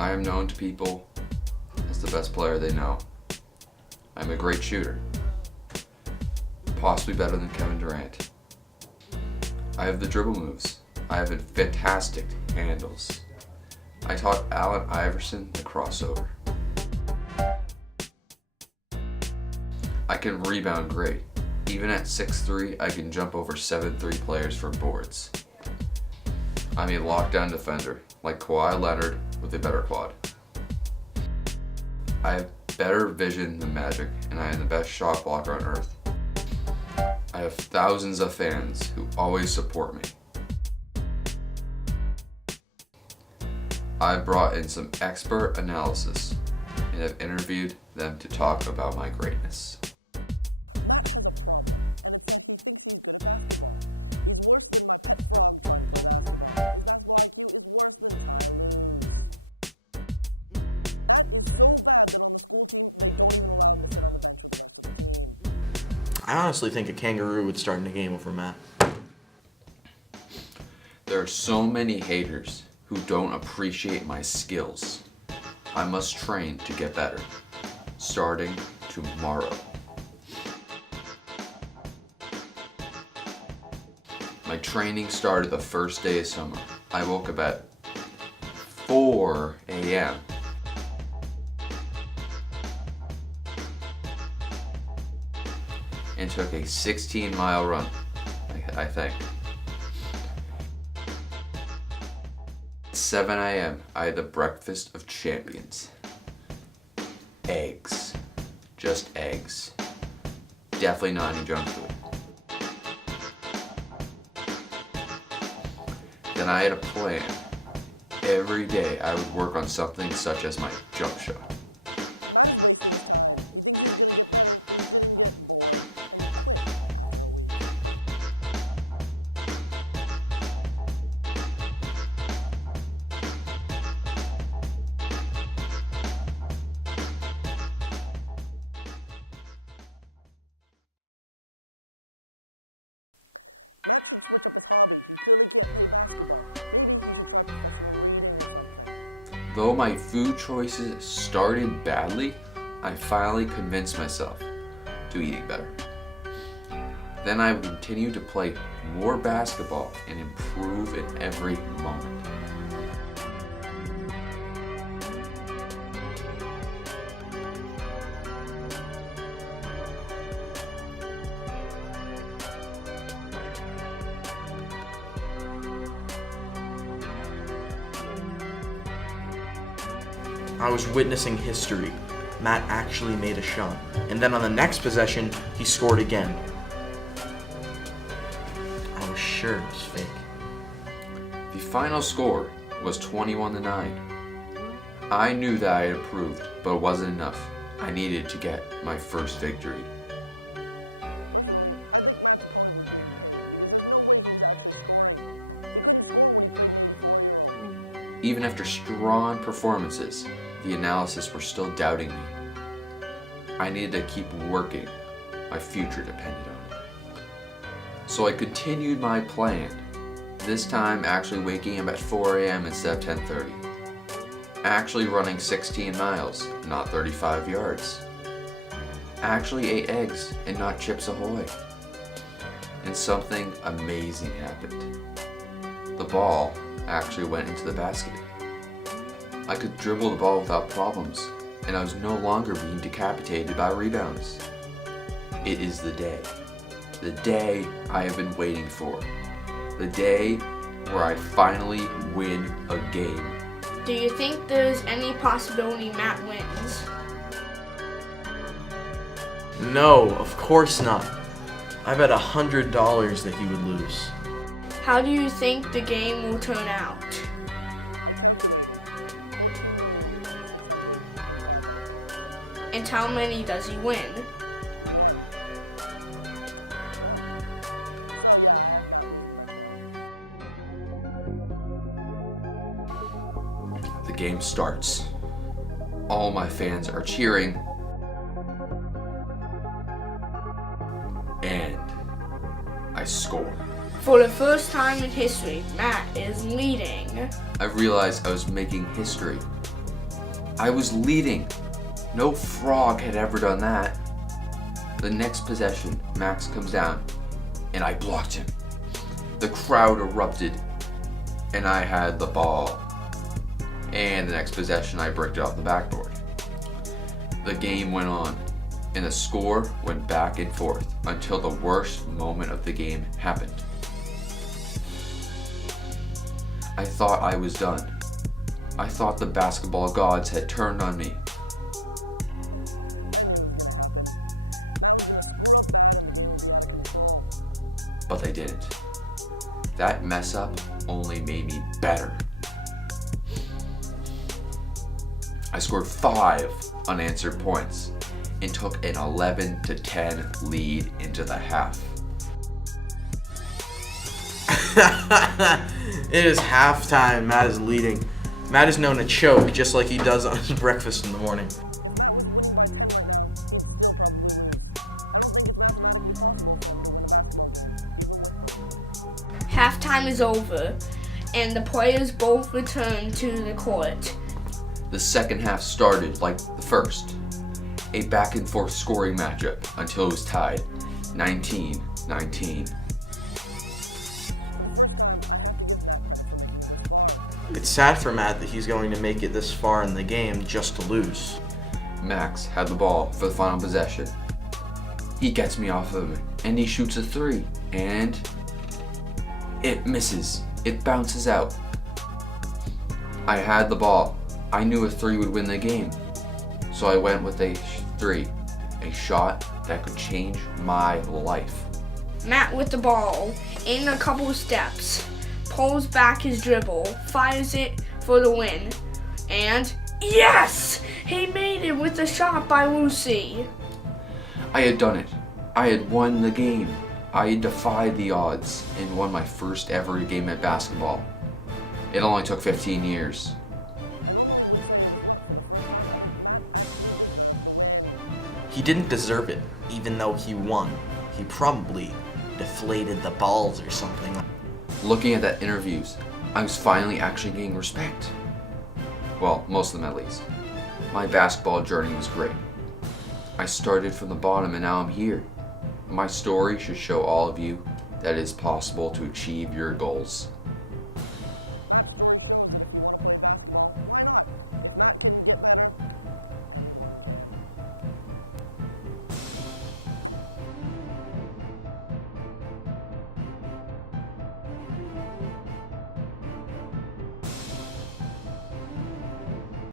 I am known to people as the best player they know. I'm a great shooter, possibly better than Kevin Durant. I have the dribble moves. I have fantastic handles. I taught Allen Iverson the crossover. I can rebound great. Even at 6'3", I can jump over 7'3" players for boards. I'm a lockdown defender, like Kawhi Leonard with a better quad. I have better vision than Magic, and I am the best shot blocker on earth. I have thousands of fans who always support me. I brought in some expert analysis and have interviewed them to talk about my greatness. I honestly think a kangaroo would start in a game over Matt. There are so many haters who don't appreciate my skills. I must train to get better, starting tomorrow. My training started the first day of summer. I woke up at 4 a.m. and took a 16-mile run, I think. 7 a.m. I had the breakfast of champions. Eggs. Just eggs. Definitely not any junk food. Then I had a plan. Every day I would work on something such as my jump shot. Though my food choices started badly, I finally convinced myself to eating better. Then I would continue to play more basketball and improve in every moment. I was witnessing history. Matt actually made a shot. And then on the next possession, he scored again. I was sure it was fake. The final score was 21-9. I knew that I had improved, but it wasn't enough. I needed to get my first victory. Even after strong performances, the analysis were still doubting me. I needed to keep working. My future depended on it. So I continued my plan, this time actually waking up at 4 a.m. instead of 10:30. Actually running 16 miles, not 35 yards. Actually ate eggs and not Chips Ahoy. And something amazing happened. The ball actually went into the basket. I could dribble the ball without problems, and I was no longer being decapitated by rebounds. It is the day I have been waiting for. The day where I finally win a game. Do you think there's any possibility Matt wins? No, of course not. I bet $100 that he would lose. How do you think the game will turn out? And how many does he win? The game starts. All my fans are cheering. And I score. For the first time in history, Matt is leading. I realized I was making history. I was leading. No frog had ever done that. The next possession, Max comes down, and I blocked him. The crowd erupted, and I had the ball. And the next possession, I bricked it off the backboard. The game went on, and the score went back and forth until the worst moment of the game happened. I thought I was done. I thought the basketball gods had turned on me. But they didn't. That mess up only made me better. I scored 5 unanswered points and took an 11-10 lead into the half. It is halftime. Matt is leading. Matt is known to choke just like he does on his breakfast in the morning. Halftime is over, and the players both return to the court. The second half started like the first, a back and forth scoring matchup until it was tied 19-19. It's sad for Matt that he's going to make it this far in the game just to lose. Max had the ball for the final possession. He gets me off of him, and he shoots a 3, and it misses. It bounces out. I had the ball. I knew a 3 would win the game. So I went with a 3, a shot that could change my life. Matt with the ball, in a couple of steps, pulls back his dribble, fires it for the win, and yes! He made it with a shot by Lucey. I had done it. I had won the game. I had defied the odds and won my first ever game at basketball. It only took 15 years. He didn't deserve it, even though he won. He probably deflated the balls or something. Looking at that interviews, I was finally actually getting respect. Well, most of them at least. My basketball journey was great. I started from the bottom and now I'm here. My story should show all of you that it is possible to achieve your goals.